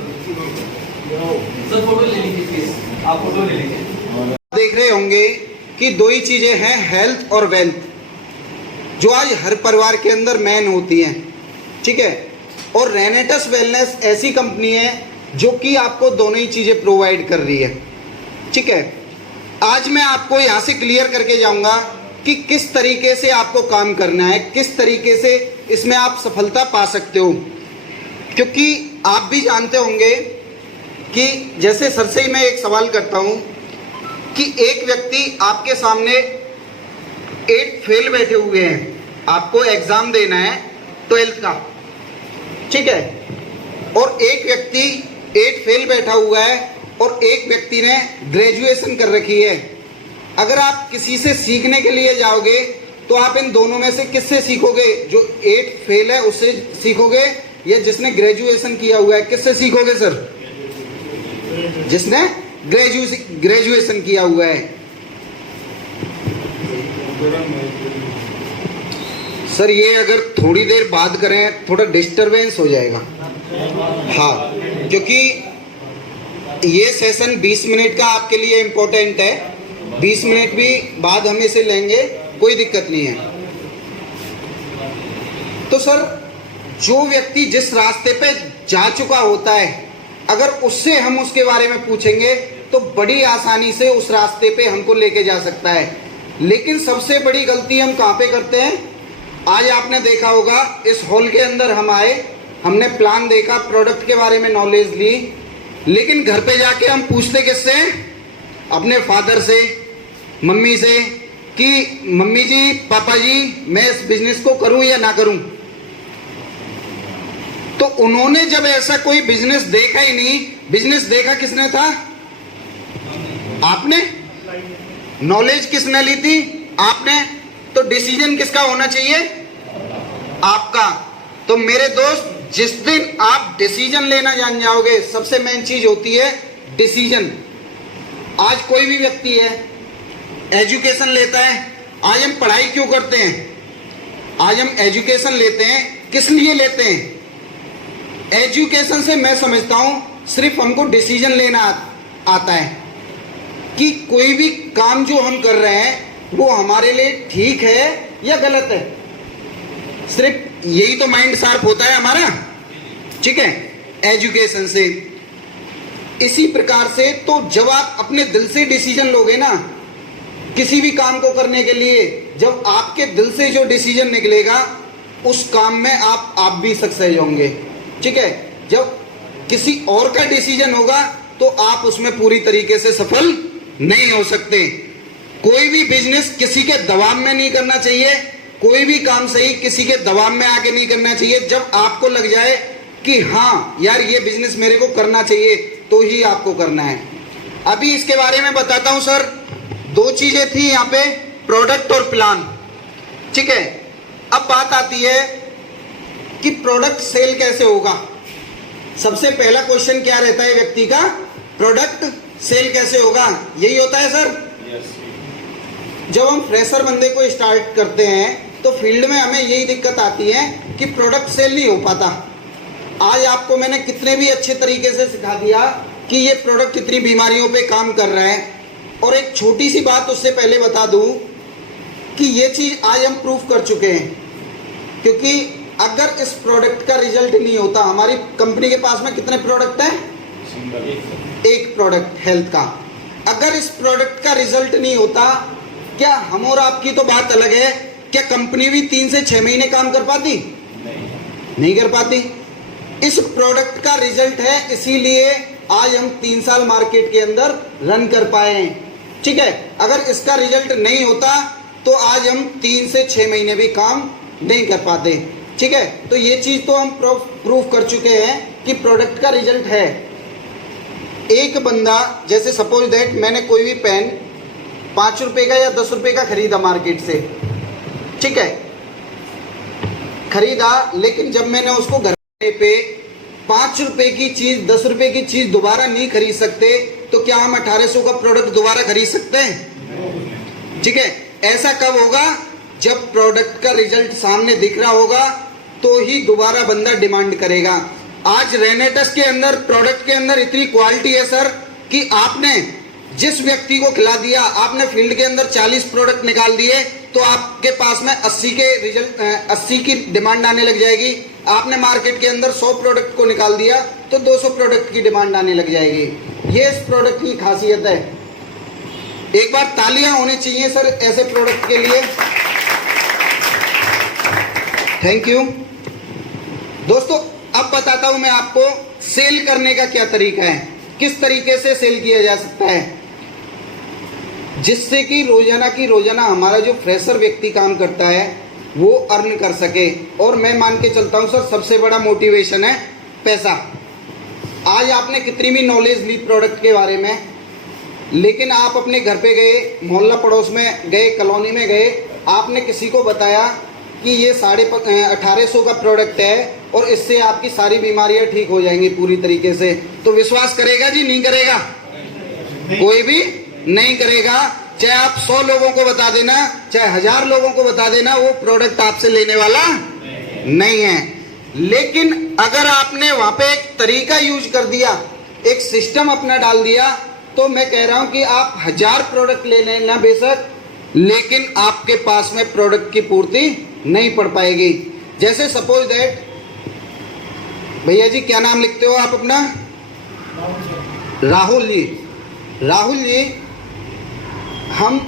Sir photo ले लीजिए please, आप फोटो ले लीजिए। देख रहे होंगे कि दो ही चीजें हैं, हेल्थ और वेल्थ, जो आज हर परिवार के अंदर मेन होती हैं। ठीक है, और रेनेटस वेलनेस ऐसी कंपनी है जो कि आपको दोनों ही चीजें प्रोवाइड कर रही है। ठीक है, आज मैं आपको यहाँ से क्लियर करके जाऊंगा कि किस तरीके से आपको काम करना है, किस तरीके से इसमें आप सफलता पा सकते हो। क्योंकि आप भी जानते होंगे कि जैसे सर से ही मैं एक सवाल करता हूँ कि एक व्यक्ति आपके सामने 8 फेल बैठे हुए हैं, आपको एग्जाम देना है 12th का, ठीक है, और एक व्यक्ति 8 फेल बैठा हुआ है और एक व्यक्ति ने ग्रेजुएशन कर रखी है। अगर आप किसी से सीखने के लिए जाओगे तो आप इन दोनों में से किससे सीखोगे? जो 8 फेल है उससे सीखोगे या जिसने ग्रेजुएशन किया हुआ है? किससे सीखोगे सर? जिसने ग्रेजुएशन किया हुआ है। सर ये अगर थोड़ी देर बात करें थोड़ा डिस्टरबेंस हो जाएगा। हाँ, क्योंकि ये सेशन 20 मिनट का आपके लिए इम्पोर्टेंट है। 20 मिनट भी बाद हम इसे लेंगे, कोई दिक्कत नहीं है। तो सर जो व्यक्ति जिस रास्ते पे जा चुका होता है, अगर उससे हम उसके बारे में पूछेंगे तो बड़ी आसानी से उस रास्ते पे हमको लेके जा सकता है। लेकिन सबसे बड़ी गलती हम कहाँ पे करते हैं? आज आपने देखा होगा इस हॉल के अंदर हम आए, हमने प्लान देखा, प्रोडक्ट के बारे में नॉलेज ली, लेकिन घर पे जाके हम पूछते किससे? अपने फादर से, मम्मी से कि मम्मी जी, पापा जी, मैं इस बिजनेस को करूं या ना करूं। तो उन्होंने जब ऐसा कोई बिजनेस देखा ही नहीं, बिजनेस देखा किसने था? आपने। नॉलेज किसने ली थी? आपने। तो डिसीजन किसका होना चाहिए? आपका। तो मेरे दोस्त, जिस दिन आप डिसीजन लेना जान जाओगे, सबसे मेन चीज होती है डिसीजन। आज कोई भी व्यक्ति है, एजुकेशन लेता है। आज हम पढ़ाई क्यों करते हैं? आज हम एजुकेशन लेते हैं, किस लिए लेते हैं? एजुकेशन से मैं समझता हूं सिर्फ हमको डिसीजन लेना आता है कि कोई भी काम जो हम कर रहे हैं वो हमारे लिए ठीक है या गलत है। सिर्फ यही तो माइंड शार्प होता है हमारा, ठीक है, एजुकेशन से। इसी प्रकार से तो जब आप अपने दिल से डिसीजन लोगे ना किसी भी काम को करने के लिए, जब आपके दिल से जो डिसीजन निकलेगा उस काम में आप भी सक्सेस होंगे। ठीक है, जब किसी और का डिसीजन होगा तो आप उसमें पूरी तरीके से सफल नहीं हो सकते। कोई भी बिजनेस किसी के दबाव में नहीं करना चाहिए, कोई भी काम सही किसी के दबाव में आके नहीं करना चाहिए। जब आपको लग जाए कि हाँ यार ये बिजनेस मेरे को करना चाहिए तो ही आपको करना है। अभी इसके बारे में बताता हूं सर। 2 चीजें थी यहाँ पे, प्रोडक्ट और प्लान। ठीक है, अब बात आती है कि प्रोडक्ट सेल कैसे होगा। सबसे पहला क्वेश्चन क्या रहता है व्यक्ति का? प्रोडक्ट सेल कैसे होगा, यही होता है सर। जब हम फ्रेशर बंदे को स्टार्ट करते हैं तो फील्ड में हमें यही दिक्कत आती है कि प्रोडक्ट सेल नहीं हो पाता। आज आपको मैंने कितने भी अच्छे तरीके से सिखा दिया कि ये प्रोडक्ट कितनी बीमारियों पे काम कर रहा है। और एक छोटी सी बात उससे पहले बता दूं कि ये चीज आज हम प्रूफ कर चुके हैं, क्योंकि अगर इस प्रोडक्ट का रिजल्ट नहीं होता, हमारी कंपनी के पास में कितने प्रोडक्ट हैं? एक प्रोडक्ट हेल्थ का। अगर इस प्रोडक्ट का रिजल्ट नहीं होता, क्या हम और आपकी तो बात अलग है, क्या कंपनी भी 3 से 6 महीने काम कर पाती? नहीं कर पाती। इस प्रोडक्ट का रिजल्ट है, इसीलिए आज हम 3 साल मार्केट के अंदर रन कर पाए हैं। ठीक है, अगर इसका रिजल्ट नहीं होता तो आज हम 3 से 6 महीने भी काम नहीं कर पाते। ठीक है, तो ये चीज तो हम प्रूफ कर चुके हैं कि प्रोडक्ट का रिजल्ट है। एक बंदा, जैसे सपोज दैट मैंने कोई भी पेन 5 रुपए का या 10 रुपए का खरीदा मार्केट से, ठीक है, खरीदा, लेकिन जब मैंने उसको घर पे 5 रुपए की चीज 10 रुपए की चीज दोबारा नहीं खरीद सकते, तो क्या हम 1800 का प्रोडक्ट दोबारा खरीद सकते हैं? ठीक है, ऐसा कब होगा? जब प्रोडक्ट का रिजल्ट सामने दिख रहा होगा तो ही दोबारा बंदा डिमांड करेगा। आज रेनेटस के अंदर प्रोडक्ट के अंदर इतनी क्वालिटी है सर कि आपने जिस व्यक्ति को खिला दिया, आपने फील्ड के अंदर 40 प्रोडक्ट निकाल दिए तो आपके पास में 80 के रिजल्ट 80 की डिमांड आने लग जाएगी। आपने मार्केट के अंदर 100 प्रोडक्ट को निकाल दिया तो 200 प्रोडक्ट की डिमांड आने लग जाएगी। ये इस प्रोडक्ट की खासियत है। एक बार तालियां होनी चाहिए सर ऐसे प्रोडक्ट के लिए। थैंक यू दोस्तों। अब बताता हूं मैं आपको सेल करने का क्या तरीका है, किस तरीके से सेल किया जा सकता है जिससे कि रोजाना की रोजाना हमारा जो फ्रेशर व्यक्ति काम करता है वो अर्न कर सके। और मैं मान के चलता हूं सर सबसे बड़ा मोटिवेशन है पैसा। आज आपने कितनी भी नॉलेज ली प्रोडक्ट के बारे में, लेकिन आप अपने घर पे गए, मोहल्ला पड़ोस में गए, कॉलोनी में गए, आपने किसी को बताया कि ये 1850 का प्रोडक्ट है और इससे आपकी सारी बीमारियां ठीक हो जाएंगी पूरी तरीके से, तो विश्वास करेगा जी? नहीं करेगा, कोई भी नहीं करेगा। चाहे आप 100 लोगों को बता देना, चाहे 1000 लोगों को बता देना, वो प्रोडक्ट आपसे लेने वाला नहीं है। लेकिन अगर आपने वहां पे एक तरीका यूज कर दिया, एक सिस्टम अपना डाल दिया, तो मैं कह रहा हूं कि आप 1000 प्रोडक्ट ले लेना बेशक, लेकिन आपके पास में प्रोडक्ट की पूर्ति नहीं पड़ पाएगी। जैसे सपोज दैट, भैया जी क्या नाम लिखते हो आप अपना? राहुल जी। राहुल जी, हम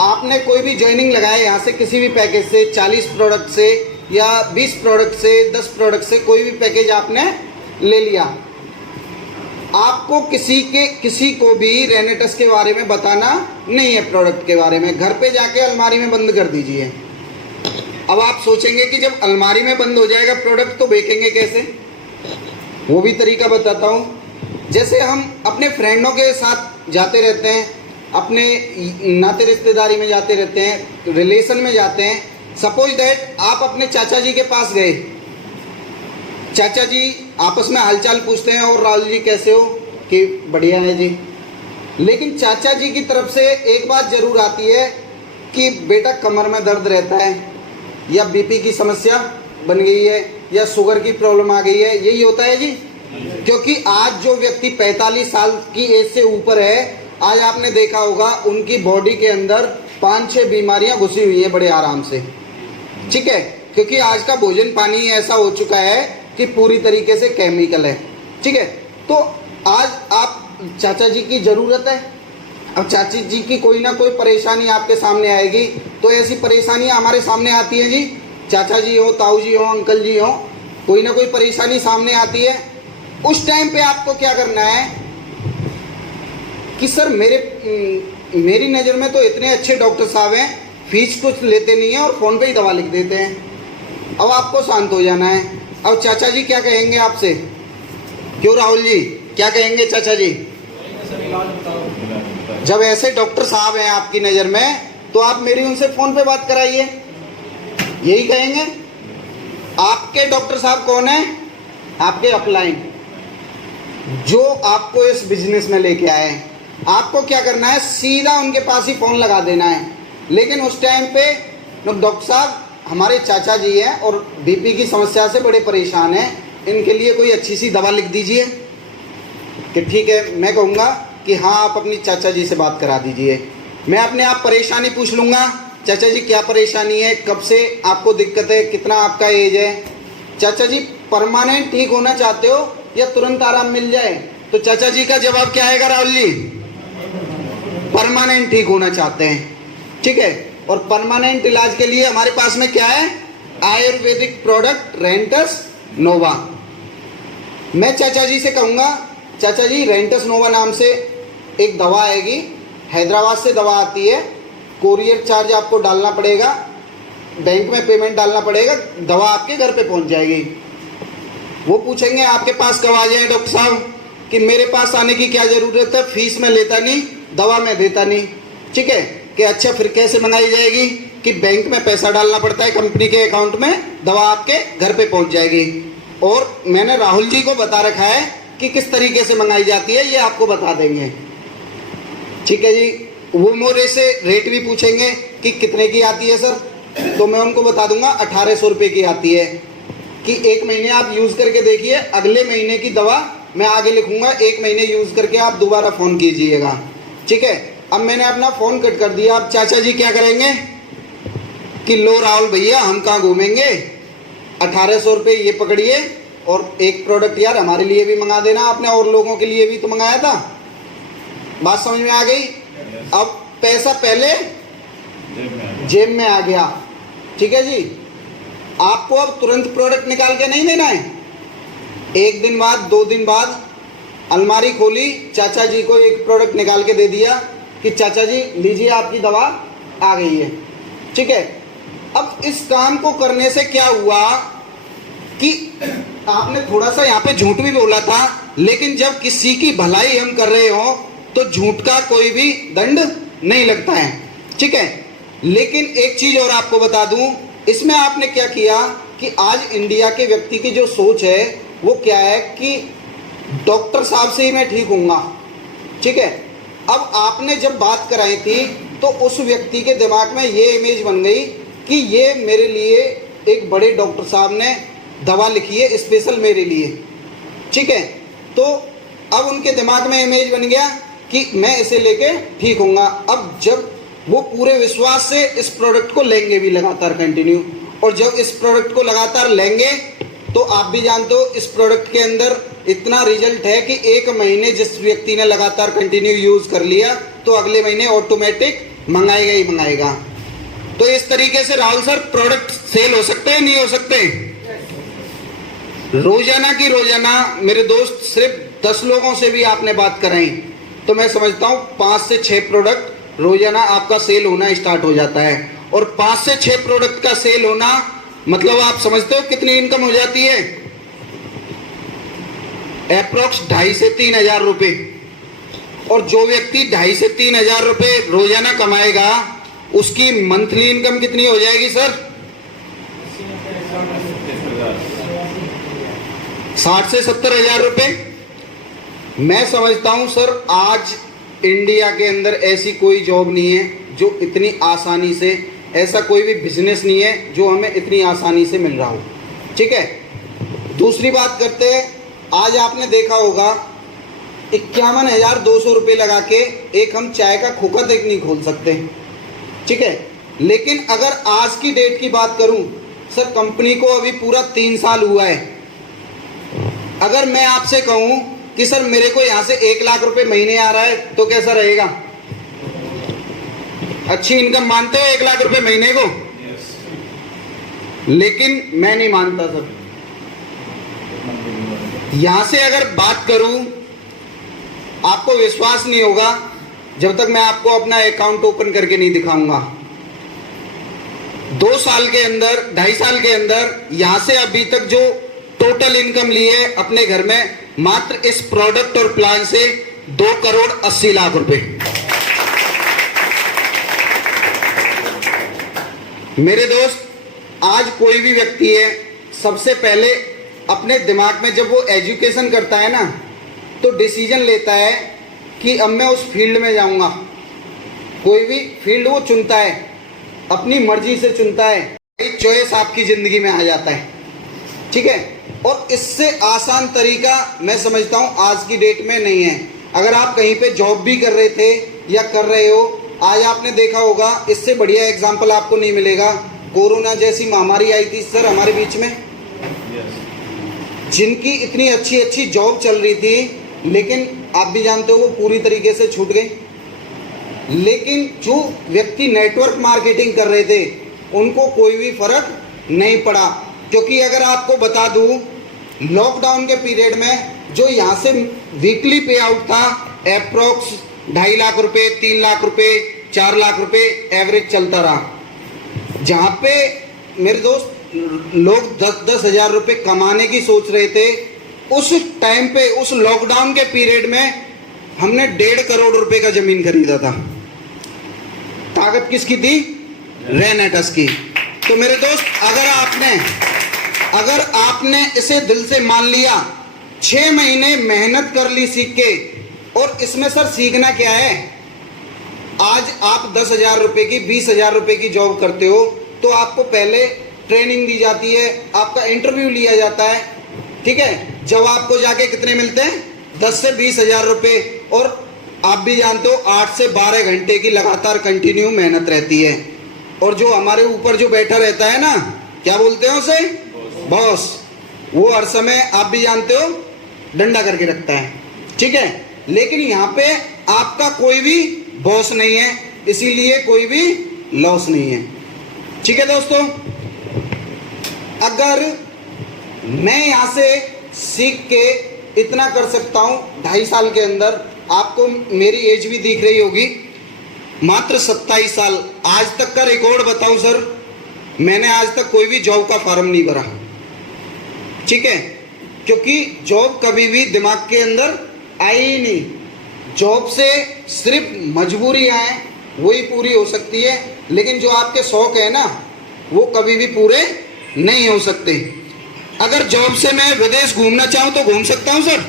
आपने कोई भी ज्वाइनिंग लगाए यहाँ से किसी भी पैकेज से, 40 प्रोडक्ट से या 20 प्रोडक्ट से, 10 प्रोडक्ट से, कोई भी पैकेज आपने ले लिया। आपको किसी को भी रेनेटस के बारे में बताना नहीं है, प्रोडक्ट के बारे में। घर पे जाके अलमारी में बंद कर दीजिए। अब आप सोचेंगे कि जब अलमारी में बंद हो जाएगा प्रोडक्ट तो बेचेंगे कैसे? वो भी तरीका बताता हूँ। जैसे हम अपने फ्रेंडों के साथ जाते रहते हैं, अपने नाते रिश्तेदारी में जाते रहते हैं, रिलेशन में जाते हैं। सपोज दैट आप अपने चाचा जी के पास गए, चाचा जी आपस में हालचाल पूछते हैं, और राहुल जी कैसे हो? कि बढ़िया है जी। लेकिन चाचा जी की तरफ से एक बात जरूर आती है कि बेटा कमर में दर्द रहता है, या बीपी की समस्या बन गई है, या शुगर की प्रॉब्लम आ गई है। यही होता है जी। क्योंकि आज जो व्यक्ति 45 साल की एज से ऊपर है, आज आपने देखा होगा उनकी बॉडी के अंदर 5-6 बीमारियां घुसी हुई है बड़े आराम से। ठीक है, क्योंकि आज का भोजन पानी ऐसा हो चुका है कि पूरी तरीके से केमिकल है। ठीक है, तो आज आप चाचा जी की जरूरत है। अब चाची जी की कोई ना कोई परेशानी आपके सामने आएगी, तो ऐसी परेशानियां हमारे सामने आती हैं जी। चाचा जी हो, ताऊ जी हो, अंकल जी हो, कोई ना कोई परेशानी सामने आती है। उस टाइम पे आपको क्या करना है कि सर मेरी नज़र में तो इतने अच्छे डॉक्टर साहब हैं, फीस कुछ लेते नहीं है और फ़ोन पे ही दवा लिख देते हैं। अब आपको शांत हो जाना है। अब चाचा जी क्या कहेंगे आपसे? क्यों राहुल जी, क्या कहेंगे चाचा जी? जब ऐसे डॉक्टर साहब हैं आपकी नज़र में, तो आप मेरी उनसे फ़ोन पे बात कराइए, यही कहेंगे। आपके डॉक्टर साहब कौन है? आपके अपलाइन, जो आपको इस बिजनेस में लेके आए हैं। आपको क्या करना है? सीधा उनके पास ही फ़ोन लगा देना है। लेकिन उस टाइम पे डॉक्टर साहब हमारे चाचा जी हैं और बीपी की समस्या से बड़े परेशान हैं, इनके लिए कोई अच्छी सी दवा लिख दीजिए। कि ठीक है, मैं कहूँगा कि हाँ आप अपनी चाचा जी से बात करा दीजिए। मैं अपने आप परेशानी पूछ लूँगा, चाचा जी क्या परेशानी है, कब से आपको दिक्कत है, कितना आपका एज है? चाचा जी परमानेंट ठीक होना चाहते हो या तुरंत आराम मिल जाए? तो चाचा जी का जवाब क्या आएगा राहुल जी? परमानेंट ठीक होना चाहते हैं। ठीक है, और परमानेंट इलाज के लिए हमारे पास में क्या है? आयुर्वेदिक प्रोडक्ट रेंटस नोवा। मैं चाचा जी से कहूँगा, चाचा जी रेंटस नोवा नाम से एक दवा आएगी, हैदराबाद से दवा आती है, कोरियर चार्ज आपको डालना पड़ेगा, बैंक में पेमेंट डालना पड़ेगा, दवा आपके घर पे पहुंच जाएगी। वो पूछेंगे आपके पास कब आ जाए डॉक्टर साहब? कि मेरे पास आने की क्या ज़रूरत है, फीस में लेता नहीं, दवा में देता नहीं। ठीक है, कि अच्छा फिर कैसे मंगाई जाएगी? कि बैंक में पैसा डालना पड़ता है कंपनी के अकाउंट में, दवा आपके घर पे पहुंच जाएगी। और मैंने राहुल जी को बता रखा है कि किस तरीके से मंगाई जाती है, ये आपको बता देंगे। ठीक है जी। वो मोरे से रेट भी पूछेंगे कि कितने की आती है सर, तो मैं उनको बता दूंगा 1800 रुपये की आती है। कि कि 1 महीने आप यूज करके देखिए, अगले महीने की दवा मैं आगे लिखूंगा, 1 महीने यूज करके आप दोबारा फोन कीजिएगा, ठीक है। अब मैंने अपना फोन कट कर दिया। अब चाचा जी क्या करेंगे कि लो राहुल भैया हम कहाँ घूमेंगे, 1800 रुपये ये पकड़िए और एक प्रोडक्ट यार हमारे लिए भी मंगा देना, आपने और लोगों के लिए भी तो मंगाया था। बात समझ में आ गई। अब पैसा पहले जेब में आ गया, ठीक है जी। आपको अब तुरंत प्रोडक्ट निकाल के नहीं देना है, 1 दिन बाद 2 दिन बाद अलमारी खोली, चाचा जी को एक प्रोडक्ट निकाल के दे दिया कि चाचा जी लीजिए आपकी दवा आ गई है, ठीक है। अब इस काम को करने से क्या हुआ कि आपने थोड़ा सा यहाँ पे झूठ भी बोला था, लेकिन जब किसी की भलाई हम कर रहे हो तो झूठ का कोई भी दंड नहीं लगता है, ठीक है। लेकिन एक चीज और आपको बता दूं, इसमें आपने क्या किया कि आज इंडिया के व्यक्ति की जो सोच है वो क्या है कि डॉक्टर साहब से ही मैं ठीक हूँगा, ठीक है। अब आपने जब बात कराई थी तो उस व्यक्ति के दिमाग में ये इमेज बन गई कि ये मेरे लिए एक बड़े डॉक्टर साहब ने दवा लिखी है स्पेशल मेरे लिए, ठीक है। तो अब उनके दिमाग में इमेज बन गया कि मैं इसे लेके ठीक होऊंगा। अब जब वो पूरे विश्वास से इस प्रोडक्ट को लेंगे भी लगातार कंटिन्यू, और जब इस प्रोडक्ट को लगातार लेंगे तो आप भी जानते हो इस प्रोडक्ट के अंदर इतना रिजल्ट है कि 1 महीने जिस व्यक्ति ने लगातार कंटिन्यू यूज कर लिया तो अगले महीने ऑटोमेटिक मंगाएगा ही मंगाएगा। तो इस तरीके से राहुल सर प्रोडक्ट सेल हो सकते हैं, नहीं हो सकते? रोजाना की रोजाना मेरे दोस्त सिर्फ 10 लोगों से भी आपने बात कराई तो मैं समझता हूँ 5 से 6 प्रोडक्ट रोजाना आपका सेल होना स्टार्ट हो जाता है। और 5 से 6 प्रोडक्ट का सेल होना मतलब आप समझते हो कितनी इनकम हो जाती है? अप्रोक्स 2.5 से 3 हजार रुपए। और जो व्यक्ति 2.5 से 3 हजार रुपए रोजाना कमाएगा उसकी मंथली इनकम कितनी हो जाएगी सर? 60 से 70 हजार रुपए। मैं समझता हूं सर आज इंडिया के अंदर ऐसी कोई जॉब नहीं है जो इतनी आसानी से, ऐसा कोई भी बिजनेस नहीं है जो हमें इतनी आसानी से मिल रहा हो, ठीक है। दूसरी बात करते हैं, आज आपने देखा होगा 51,200 रुपये लगा के एक हम चाय का खोखा तक नहीं खोल सकते, ठीक है। लेकिन अगर आज की डेट की बात करूं सर, कंपनी को अभी पूरा 3 साल हुआ है। अगर मैं आपसे कहूं कि सर मेरे को यहां से 1 लाख रुपए महीने आ रहा है तो कैसा रहेगा? अच्छी इनकम मानते हो 1 लाख रुपए महीने को? लेकिन मैं नहीं मानता सर। यहां से अगर बात करूं आपको विश्वास नहीं होगा जब तक मैं आपको अपना अकाउंट ओपन करके नहीं दिखाऊंगा। 2 साल के अंदर, 2.5 साल के अंदर यहां से अभी तक जो टोटल इनकम ली है अपने घर में मात्र इस प्रोडक्ट और प्लान से 2 करोड़ 80 लाख रुपए। मेरे दोस्त आज कोई भी व्यक्ति है सबसे पहले अपने दिमाग में जब वो एजुकेशन करता है ना तो डिसीजन लेता है कि अब मैं उस फील्ड में जाऊंगा। कोई भी फील्ड वो चुनता है, अपनी मर्जी से चुनता है, एक चॉइस आपकी जिंदगी में आ जाता है, ठीक है। और इससे आसान तरीका मैं समझता हूं आज की डेट में नहीं है। अगर आप कहीं पे जॉब भी कर रहे थे या कर रहे हो, आज आपने देखा होगा इससे बढ़िया एग्जाम्पल आपको नहीं मिलेगा। कोरोना जैसी महामारी आई थी सर हमारे बीच में, जिनकी इतनी अच्छी अच्छी जॉब चल रही थी लेकिन आप भी जानते हो वो पूरी तरीके से छूट गई। लेकिन जो व्यक्ति नेटवर्क मार्केटिंग कर रहे थे उनको कोई भी फर्क नहीं पड़ा, क्योंकि अगर आपको बता दूं लॉकडाउन के पीरियड में जो यहाँ से वीकली पे आउट था अप्रोक्स 2.5 लाख रुपए, 3 लाख रुपए, 4 लाख रुपए एवरेज चलता रहा। जहाँ पे मेरे दोस्त लोग 10-10 हजार रुपए कमाने की सोच रहे थे, उस टाइम पे उस लॉकडाउन के पीरियड में हमने 1.5 करोड़ रुपए का जमीन खरीदा था। ताकत किसकी थी? रेनेटस की। तो मेरे दोस्त अगर आपने इसे दिल से मान लिया, 6 महीने मेहनत कर ली सीख के, और इसमें सर सीखना क्या है? आज आप 10 हजार रुपए की, 20 हजार रुपए की जॉब करते हो तो आपको पहले ट्रेनिंग दी जाती है, आपका इंटरव्यू लिया जाता है, ठीक है। जब आपको जाके कितने मिलते हैं? 10 से 20 हजार रुपये। और आप भी जानते हो 8 से 12 घंटे की लगातार कंटिन्यू मेहनत रहती है। और जो हमारे ऊपर जो बैठा रहता है ना, क्या बोलते हैं उसे? बॉस। वो हर समय आप भी जानते हो डंडा करके रखता है, ठीक है। लेकिन यहाँ पे आपका कोई भी बॉस नहीं है, इसीलिए कोई भी लॉस नहीं है, ठीक है दोस्तों। अगर मैं यहाँ से सीख के इतना कर सकता हूँ 2.5 साल के अंदर, आपको मेरी एज भी दिख रही होगी, मात्र 27 साल। आज तक का रिकॉर्ड बताऊं सर, मैंने आज तक कोई भी जॉब का फॉर्म नहीं भरा, ठीक है। क्योंकि जॉब कभी भी दिमाग के अंदर आई ही नहीं। जॉब से सिर्फ मजबूरियां हैं, वही पूरी हो सकती है, लेकिन जो आपके शौक है ना, वो कभी भी पूरे नहीं हो सकते। अगर जॉब से मैं विदेश घूमना चाहूं तो घूम सकता हूं सर?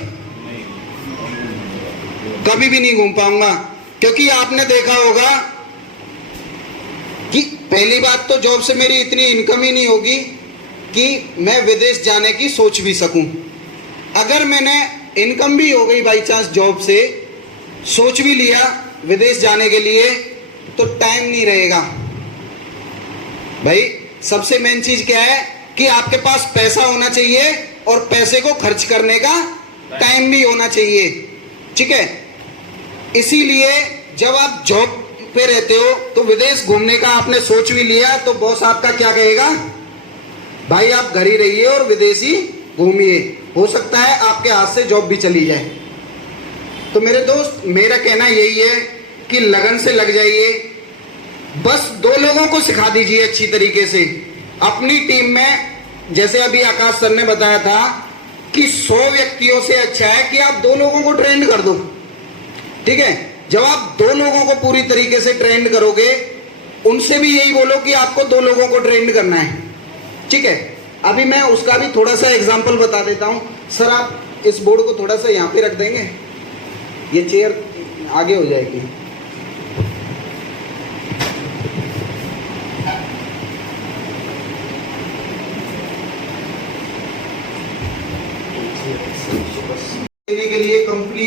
कभी भी नहीं घूम पाऊंगा, क्योंकि आपने देखा होगा कि पहली बात तो जॉब से मेरी इतनी इनकम ही नहीं होगी कि मैं विदेश जाने की सोच भी सकूं। अगर मैंने इनकम भी हो गई बाई चांस जॉब से, सोच भी लिया विदेश जाने के लिए, तो टाइम नहीं रहेगा भाई। सबसे मेन चीज क्या है कि आपके पास पैसा होना चाहिए और पैसे को खर्च करने का टाइम भी होना चाहिए, ठीक है। इसीलिए जब आप जॉब पे रहते हो तो विदेश घूमने का आपने सोच भी लिया, तो बॉस आपका क्या कहेगा? भाई आप घर ही रहिए और विदेश ही घूमिए, हो सकता है आपके हाथ से जॉब भी चली जाए। तो मेरे दोस्त, मेरा कहना यही है कि लगन से लग जाइए, बस 2 लोगों को सिखा दीजिए अच्छी तरीके से अपनी टीम में। जैसे अभी आकाश सर ने बताया था कि 100 व्यक्तियों से अच्छा है कि आप 2 लोगों को ट्रेंड कर दो, ठीक है। जब आप 2 लोगों को पूरी तरीके से ट्रेंड करोगे, उनसे भी यही बोलो कि आपको 2 लोगों को ट्रेंड करना है, ठीक है। अभी मैं उसका भी थोड़ा सा एग्जांपल बता देता हूं। सर आप इस बोर्ड को थोड़ा सा यहाँ पे रख देंगे, ये चेयर आगे हो जाएगी। देने के लिए कंपनी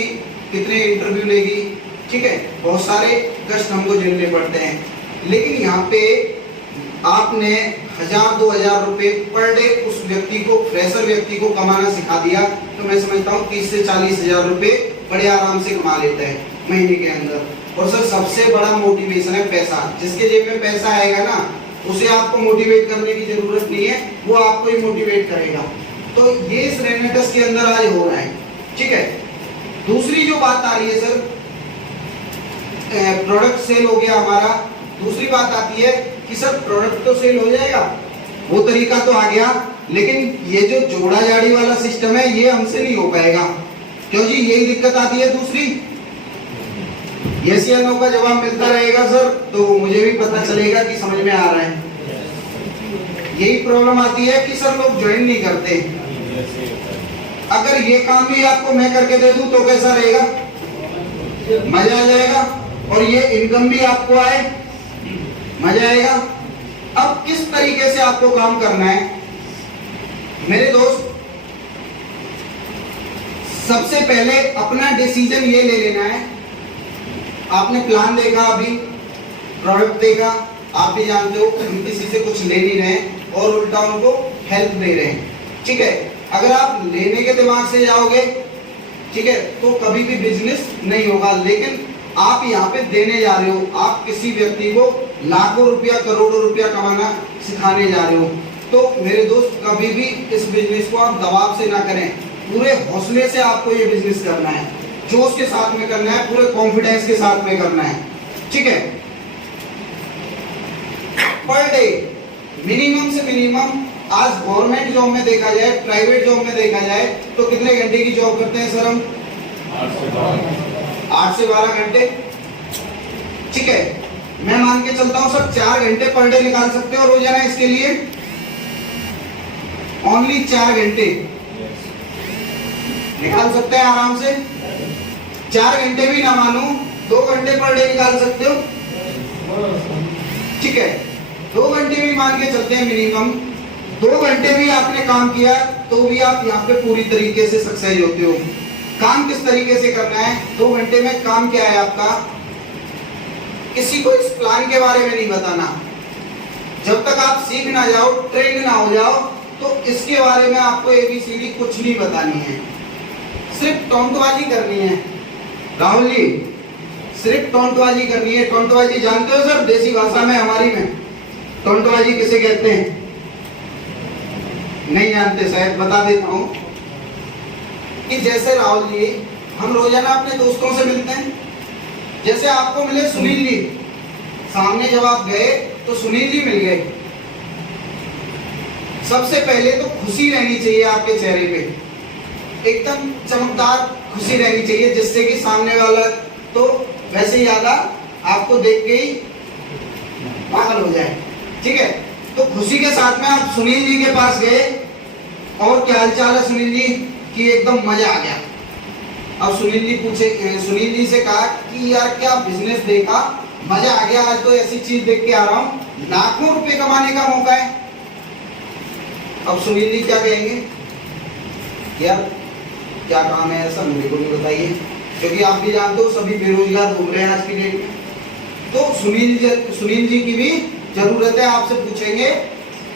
कितने इंटरव्यू लेगी, ठीक है, बहुत सारे कष्ट हमको झेलने पड़ते हैं। लेकिन यहाँ पे आपने 1000-2000 रुपए पर डे उस व्यक्ति को, फ्रेशर व्यक्ति को कमाना सिखा दिया, तो मैं समझता हूँ 30 से 40 हजार रुपए बड़े आराम से कमा लेता है महीने के अंदर। और सर सबसे बड़ा मोटिवेशन है पैसा। जिसके जेब में पैसा आएगा ना, उसे आपको मोटिवेट करने की जरूरत नहीं है, वो आपको ही मोटिवेट करेगा। तो ये इस रेनेटस के अंदर आज हो रहा है, ठीक है। दूसरी जो बात आ रही है सर, प्रोडक्ट सेल हो गया हमारा। दूसरी बात आती है कि सर प्रोडक्ट तो सेल हो जाएगा, वो तरीका तो आ गया, लेकिन ये जो जोड़ा जाड़ी वाला सिस्टम है ये हमसे नहीं हो पाएगा। क्यों जी? यही दिक्कत आती है। दूसरी, यस या नो का जवाब मिलता रहेगा सर, तो मुझे भी पता चलेगा कि समझ में आ रहा है। यही प्रॉब्लम आती है कि सर लोग ज्वाइन नहीं करते। अगर ये काम भी आपको मैं करके दे दूं तो कैसा रहेगा? मजा आ जाएगा। और ये इनकम भी आपको आए, मजा आएगा। अब किस तरीके से आपको काम करना है मेरे दोस्त? सबसे पहले अपना डिसीजन ये ले लेना है। आपने प्लान देखा, अभी प्रोडक्ट देखा, आप भी जानते हो हम किसी से कुछ ले नहीं रहे और उल्टा उनको हेल्प दे रहे हैं, ठीक है। अगर आप लेने के दिमाग से जाओगे, ठीक है, तो कभी भी बिजनेस नहीं होगा। लेकिन आप यहाँ पे देने जा रहे हो, आप किसी व्यक्ति को लाखों रुपया, करोड़ों रुपया कमाना सिखाने जा रहे हो। तो मेरे दोस्त, कभी भी इस बिजनेस को आप दबाव से ना करें, पूरे हौसले से आपको ये बिजनेस करना है, जोश के साथ में करना है, पूरे कॉन्फिडेंस के साथ में करना है, ठीक है। पर डे मिनिमम से मिनिमम, आज गवर्नमेंट जॉब में देखा जाए, प्राइवेट जॉब में देखा जाए, तो कितने घंटे की जॉब करते हैं सर हम? 8 से 12 घंटे, ठीक है। मैं मान के चलता हूं सर 4 घंटे पर डे निकाल सकते हो रोजाना इसके लिए, ओनली 4 घंटे निकाल सकते हैं आराम से। 4 घंटे भी ना मानो, 2 घंटे पर डे निकाल सकते हो, ठीक है। 2 घंटे भी मान के चलते हैं मिनिमम, 2 घंटे भी आपने काम किया तो भी आप यहाँ पे पूरी तरीके से सक्सेस होते हो। काम किस तरीके से करना है, 2 घंटे में काम क्या है आपका, किसी को इस प्लान के बारे में नहीं बताना। जब तक आप सीख ना जाओ, ट्रेन ना हो जाओ, तो इसके बारे में आपको ABCD कुछ नहीं बतानी है, सिर्फ टोंटबाजी करनी है। राहुल जी, सिर्फ टोंटबाजी करनी है। टोंटबाजी जानते हो सर, देसी भाषा में हमारी में टोंटबाजी किसे कहते हैं? नहीं जानते शायद, बता देता हूं कि जैसे राहुल जी, हम रोजाना अपने दोस्तों से मिलते हैं। जैसे आपको मिले सुनील जी, सामने जब आप गए तो सुनील जी मिल गए, सबसे पहले तो खुशी रहनी चाहिए आपके चेहरे पे, एकदम चमकदार खुशी रहनी चाहिए, जिससे कि सामने वाला तो वैसे ही ज्यादा आपको देख के ही पागल हो जाए। ठीक है, तो खुशी के साथ में आप सुनील जी के पास गए, और क्या हालचाल है सुनील जी, कि एकदम मजा आ गया। अब सुनील जी से कहा कि यार क्या बिजनेस देखा, मजा आ गया, आज तो ऐसी चीज देख के आ रहा हूँ, लाखों रुपए कमाने का मौका है। अब सुनील जी क्या कहेंगे, यार क्या काम है ऐसा, मुझे को भी बताइए, क्योंकि आप भी जानते हो सभी बेरोजगार घूम रहे हैं आज की डेट में। तो सुनील जी की भी जरूरत है, आपसे पूछेंगे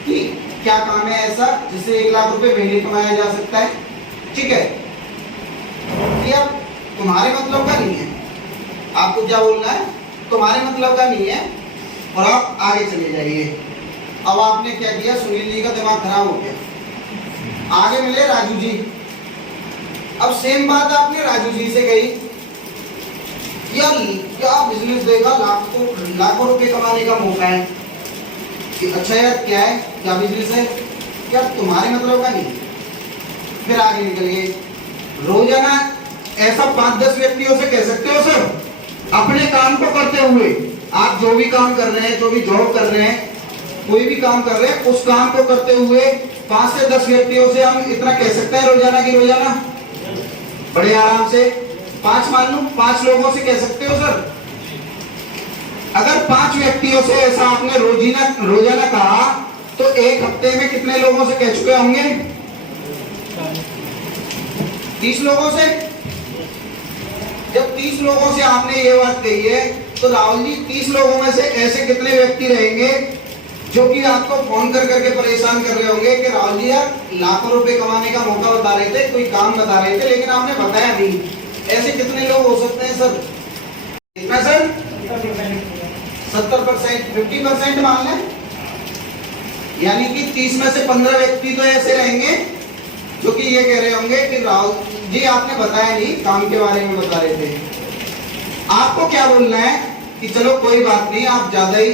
कि क्या काम है ऐसा जिससे 1 लाख रुपए महीने कमाया जा सकता है। ठीक है, ये अब तुम्हारे मतलब का नहीं है, आपको क्या बोलना है, तुम्हारे मतलब का नहीं है, और आप आगे चले जाइए। अब आपने क्या किया, सुनील जी का दिमाग खराब हो गया, आगे मिले राजू जी। अब सेम बात आपने राजू जी से कही, यार क्या बिजनेस देगा, लाखों रुपए कमाने का मौका है। अच्छा यार क्या है, क्या बिजनेस है, क्या तुम्हारे मतलब का नहीं। फिर आगे निकल गए। रोजाना ऐसा 5-10 व्यक्तियों से कह सकते हो सर, अपने काम को करते हुए, आप जो भी काम कर रहे हैं, जो भी जॉब कर रहे हैं, कोई भी काम कर रहे हैं, उस काम को करते हुए 5 से 10 व्यक्तियों से हम इतना कह सकते हैं रोजाना की रोजाना, बड़े आराम से 5 मान लो, 5 लोगों से कह सकते हो सर। अगर 5 व्यक्तियों से ऐसा आपने रोजाना कहा, तो 1 हफ्ते में कितने लोगों से कह चुके होंगे? 30 लोगों से। जब 30 लोगों से आपने ये बात कही है, तो राहुल जी 30 लोगों में से ऐसे कितने व्यक्ति रहेंगे जो कि आपको फोन कर करके परेशान कर रहे होंगे कि राहुल जी यार लाखों रुपए कमाने का मौका बता रहे थे, कोई काम बता रहे थे, लेकिन आपने बताया नहीं। ऐसे कितने लोग हो सकते हैं सर? कितना सर? 70%, 50% मान लें, यानी कि 30 में से 15 व्यक्ति तो ऐसे रहेंगे जो कि ये कह रहे होंगे कि राहुल जी आपने बताया नहीं, काम के बारे में बता रहे थे। आपको क्या बोलना है कि चलो कोई बात नहीं, आप ज्यादा ही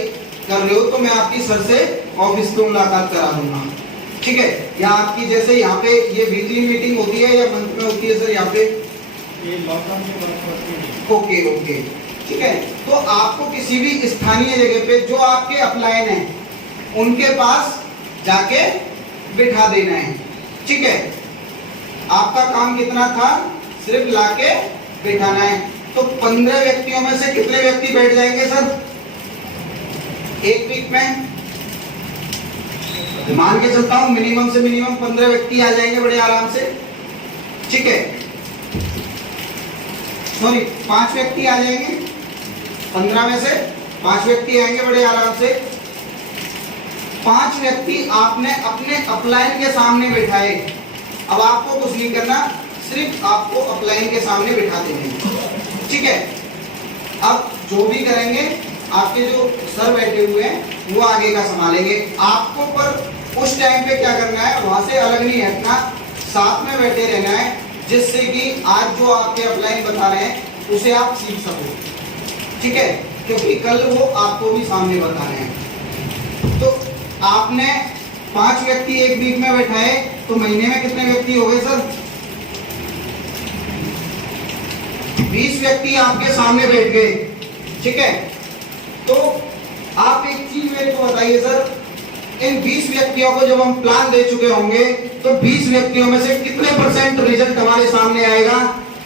कर रहे हो तो मैं आपकी सर से ऑफिस पे मुलाकात करा दूंगा। ठीक है, या आपकी जैसे यहाँ पे ये वीकली मीटिंग होती है या मंथ में होती है सर यहाँ पे? ओके ओके, ठीक है। तो आपको किसी भी स्थानीय जगह पे जो आपके अपलाइन है उनके पास जाके बिठा देना है। ठीक है, आपका काम कितना था, सिर्फ लाके बिठाना है। तो 15 व्यक्तियों में से कितने व्यक्ति बैठ जाएंगे सर 1 वीक में? मान के चलता हूं मिनिमम से मिनिमम 15 व्यक्ति आ जाएंगे बड़े आराम से। ठीक है, सॉरी 5 व्यक्ति आ जाएंगे, 15 में से 5 व्यक्ति आएंगे बड़े आराम से। 5 व्यक्ति आपने अपने अपलाइन के सामने बिठाए। अब आपको कुछ नहीं करना, सिर्फ आपको अपलाइन के सामने बिठा देंगे। ठीक है, अब जो भी करेंगे आपके जो सर बैठे हुए हैं वो आगे का संभालेंगे। आपको पर उस टाइम पे क्या करना है, वहां से अलग नहीं हटना, साथ में बैठे रहना है, जिससे कि आज जो आपके अपलाइन बता रहे हैं उसे आप सीख सको। ठीक है, क्योंकि कल वो आपको भी सामने बता रहे हैं। तो आपने 5 व्यक्ति 1 वीक में बैठाए, तो महीने में कितने व्यक्ति हो गए सर? 20 व्यक्ति आपके सामने बैठ गए। ठीक है, तो आप एक चीज मेरे को बताइए सर, इन 20 व्यक्तियों को जब हम प्लान दे चुके होंगे तो 20 व्यक्तियों में से कितने % रिजल्ट हमारे सामने आएगा?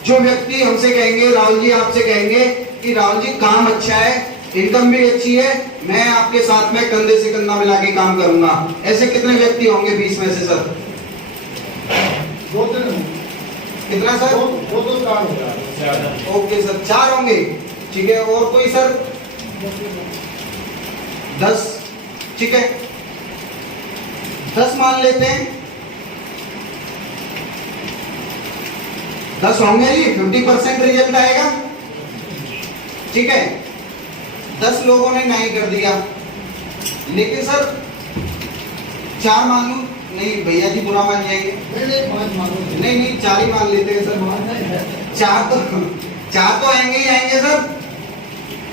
जो व्यक्ति हमसे कहेंगे, राहुल जी आपसे कहेंगे कि राहुल जी काम अच्छा है, इनकम भी अच्छी है, मैं आपके साथ में कंधे से कंधा मिला के काम करूंगा। ऐसे कितने व्यक्ति होंगे 20 में से सर? कितना सर? ओके सर, 4 होंगे। ठीक है, और कोई सर? 10। ठीक है, 10 मान लेते हैं। 10 होंगे जी, 50% रिजल्ट आएगा। ठीक है, 10 लोगों ने नहीं कर दिया, लेकिन सर 4 मान लूं? नहीं भैया जी बुरा मान जाएंगे। नहीं 4 ही मान लेते हैं सर। 4 तो आएंगे ही आएंगे सर।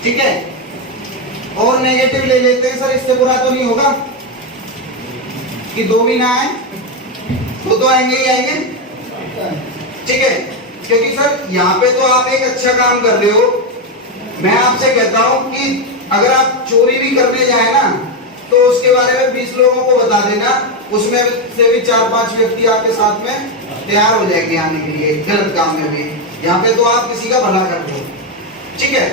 ठीक है, और नेगेटिव ले लेते हैं सर, इससे बुरा तो नहीं होगा कि 2 भी ना आए, तो आएंगे ही आएंगे। ठीक है, क्योंकि सर यहाँ पे तो आप एक अच्छा काम कर रहे हो। मैं आपसे कहता हूं कि अगर आप चोरी भी करने जाए ना, तो उसके बारे में 20 लोगों को बता देना, उसमें से भी 4-5 व्यक्ति आपके साथ में तैयार हो जाएंगे आने के लिए गलत काम में भी। यहाँ पे तो आप किसी का भला कर दो। ठीक है,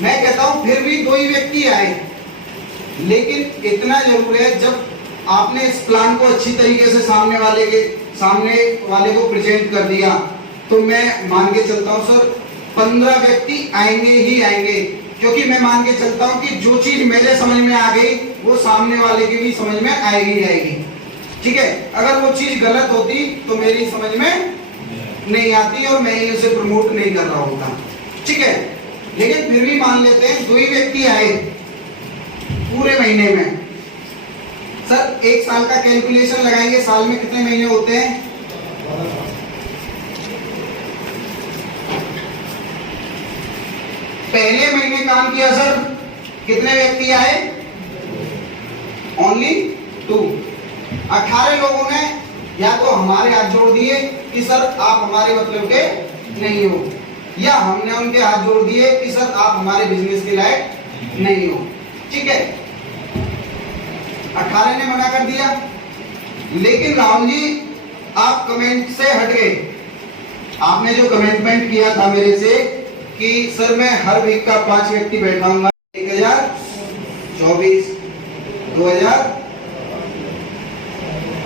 मैं कहता हूं फिर भी 2 ही व्यक्ति आए, लेकिन इतना जरूर है, जब आपने इस प्लान को अच्छी तरीके से सामने वाले को प्रेजेंट कर दिया, तो मैं मान के चलता हूं सर 15 व्यक्ति आएंगे ही आएंगे। क्योंकि मैं मान के चलता हूं कि जो चीज मेरे समझ में आ गई, वो सामने वाले की भी समझ में आएगी ही आएगी। ठीक है, अगर वो चीज गलत होती तो मेरी समझ में नहीं आती और मैं उसे प्रमोट नहीं कर रहा होता। ठीक है, लेकिन फिर भी मान लेते हैं 2 ही व्यक्ति आए पूरे महीने में। सर 1 साल का कैलकुलेशन लगाएंगे, साल में कितने महीने होते हैं? पहले महीने काम किया सर, कितने व्यक्ति आए? ओनली 2। 18 लोगों ने या तो हमारे हाथ जोड़ दिए कि सर आप हमारे मतलब के नहीं हो, या हमने उनके हाथ जोड़ दिए कि सर आप हमारे बिजनेस के लायक नहीं हो। ठीक है, 18 ने मना कर दिया। लेकिन राहुल जी आप कमेंट से हट गए। आपने जो कमेंटमेंट किया था मेरे से कि सर मैं हर वीक का 5 व्यक्ति बैठाऊंगा, 1024, 2000,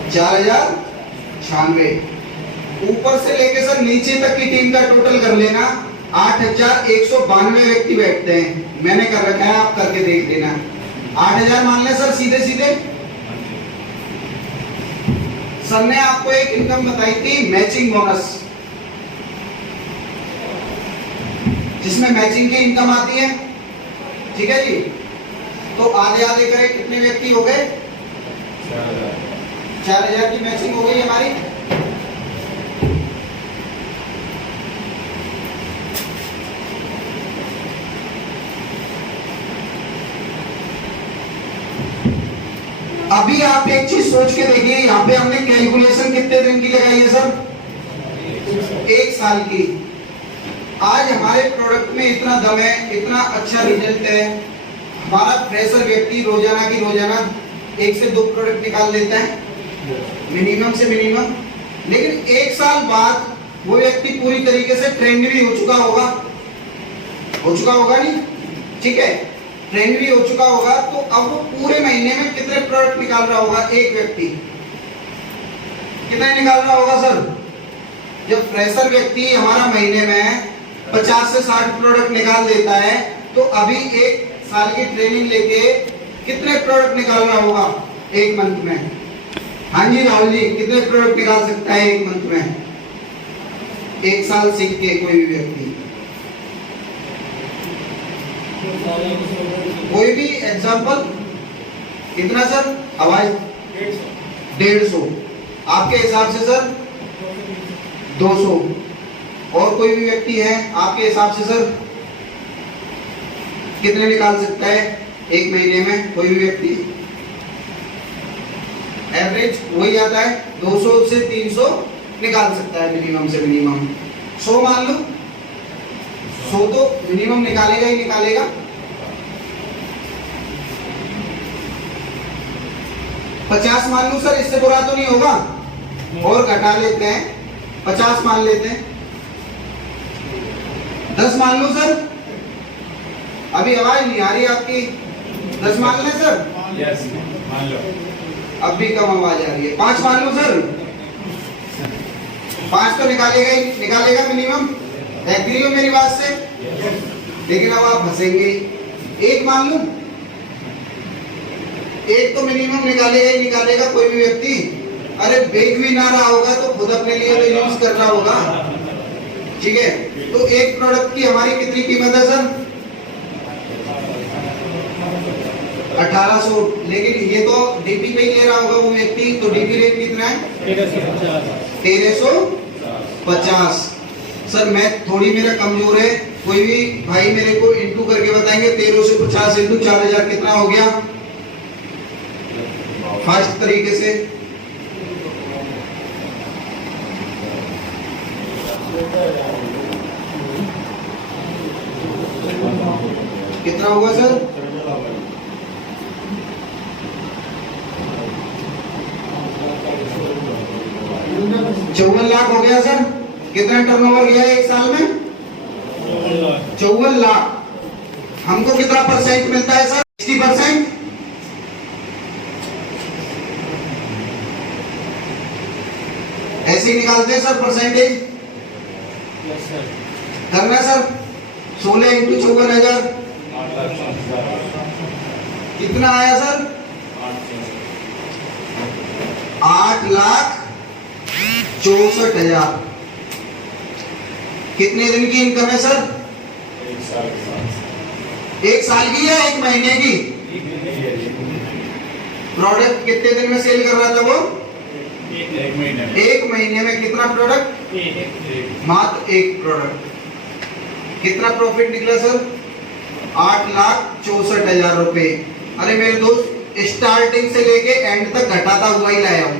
4096, ऊपर से लेके सर नीचे तक की टीम का टोटल कर लेना, 8192 व्यक्ति बैठते हैं। मैंने कर रखा है, आप करके देख लेना। 8000 मान ले सर सीधे सीधे। सर ने आपको एक इनकम बताई थी मैचिंग बोनस, जिसमें मैचिंग की इनकम आती है। ठीक है जी, तो आधे आधे करें, कितने व्यक्ति हो गए? 4000 की मैचिंग हो गई हमारी। अभी आप एक चीज सोच के देखिए, यहाँ पे हमने कैलकुलेशन कितने दिन की लगाई है सर? 1 साल की। आज हमारे प्रोडक्ट में इतना दम है, इतना अच्छा रिजल्ट है। हमारा फ्रेशर व्यक्ति रोजाना की रोजाना 1 से 2 प्रोडक्ट निकाल लेता है, मिनिमम से मिनिमम। लेकिन 1 साल बाद वो व्यक्ति पूरी तरीके से ट्रेंड भी हो चुका होगा नहीं? ठीक है, ट्रेंड भी हो चुका होगा, तो अब वो पूरे महीने में कितने प्रोडक्ट निकाल रहा होगा? एक व्यक्ति कितने निकाल रहा होगा सर? जब फ्रेशर व्यक्ति हमारा महीने में 50 से 60 प्रोडक्ट निकाल देता है, तो अभी 1 साल की ट्रेनिंग लेके कितने प्रोडक्ट निकाल रहा होगा 1 मंथ में? हाँ जी राहुल जी, कितने प्रोडक्ट निकाल सकता है 1 मंथ में? 1 साल सीख के कोई भी व्यक्ति, कोई भी एग्जाम्पल? कितना सर? आवाज 150। आपके हिसाब से सर 200। और कोई भी व्यक्ति है आपके हिसाब से सर कितने निकाल सकता है 1 महीने में? कोई भी व्यक्ति एवरेज वही आता है, 200 से 300 निकाल सकता है मिनिमम से मिनिमम। 100 मान लो, 100 तो मिनिमम निकालेगा ही निकालेगा। पचास मान लूं सर, इससे बुरा तो नहीं होगा? और घटा लेते हैं, 50 मान लेते हैं। 10 मान लूं सर, अभी आवाज नहीं आ रही आपकी। 10 मान लें सर? यस, मान लो। अब भी कम आवाज आ रही है। 5 मान लो सर? 5 तो निकालेगा मिनिमम। एग्री हो मेरी बात से? लेकिन अब आप हंसेंगे। 1 मान लूं? 1 तो मिनिमम निकालेगा ही निकालेगा कोई भी व्यक्ति। अरे बेच भी ना रहा होगा तो खुद अपने लिए तो यूज कर रहा होगा। ठीक है, तो एक प्रोडक्ट की हमारी कितनी कीमत है सर? 1800। लेकिन ये तो डीपी पे ही ले रहा होगा वो व्यक्ति, तो डीपी रेट कितना है? 1350। सर मैं थोड़ी मेरा कमजोर है, कोई भी भाई मेरे को इंटू करके बताएंगे 1350 इंटू 4000 कितना हो गया फास्ट तरीके से? कितना होगा सर? चौवन लाख हो गया सर। कितना टर्नओवर गया एक साल में? 54 लाख। हमको कितना परसेंट मिलता है सर? 60%। ऐसे ही निकालते हैं सर परसेंटेज। करना सर? 16 इंटू 54,000 कितना आया सर? 8,64,000। कितने दिन की इनकम है सर? एक साल की या एक महीने की? प्रोडक्ट कितने दिन में सेल कर रहा था वो? एक महीने में कितना प्रोडक्ट? मात्र एक प्रोडक्ट। कितना प्रॉफिट निकला सर? 8,64,000 रुपए। अरे मेरे दोस्त, स्टार्टिंग से लेके एंड तक घटाता हुआ ही लाया हूँ।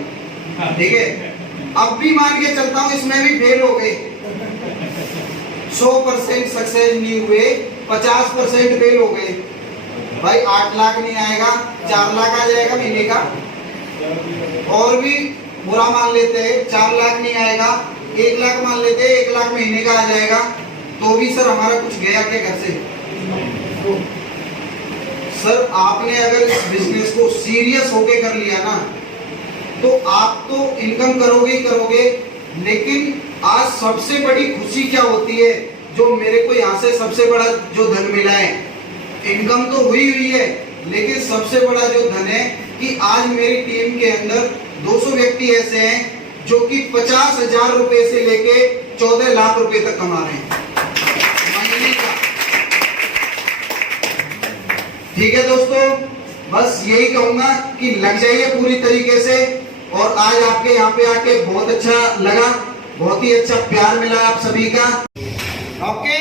ठीक है, अब भी मान के चलता हूँ इसमें भी फेल हो गए। 100% सक्सेस नहीं हुए, 50% फेल हो गए। भाई 8 लाख नहीं आएगा, 4 लाख आ जाएगा महीने का। और भी बुरा मान लेते हैं, 4 लाख नहीं आएगा, 1 लाख मान लेते हैं, 1 लाख महीने का आ जाएगा, तो भी सर हमारा कुछ गया क्या घर से? सर आपने अगर इस बिजनेस को सीरियस होके कर लिया ना, तो आप तो इनकम करोगे ही करोगे। लेकिन आज सबसे बड़ी खुशी क्या होती है, जो मेरे को यहाँ से सबसे बड़ा जो धन मिला है, इनकम तो हुई है, लेकिन सबसे बड़ा जो धन है कि आज मेरी टीम के अंदर 200 व्यक्ति ऐसे हैं जो कि 50,000 रुपए से लेके 14 लाख रुपए तक कमा रहे हैं महीने का। ठीक है दोस्तों, बस यही कहूंगा कि लग जाइए पूरी तरीके से। और आज आपके यहाँ पे आके बहुत अच्छा लगा, बहुत ही अच्छा प्यार मिला आप सभी का। ओके।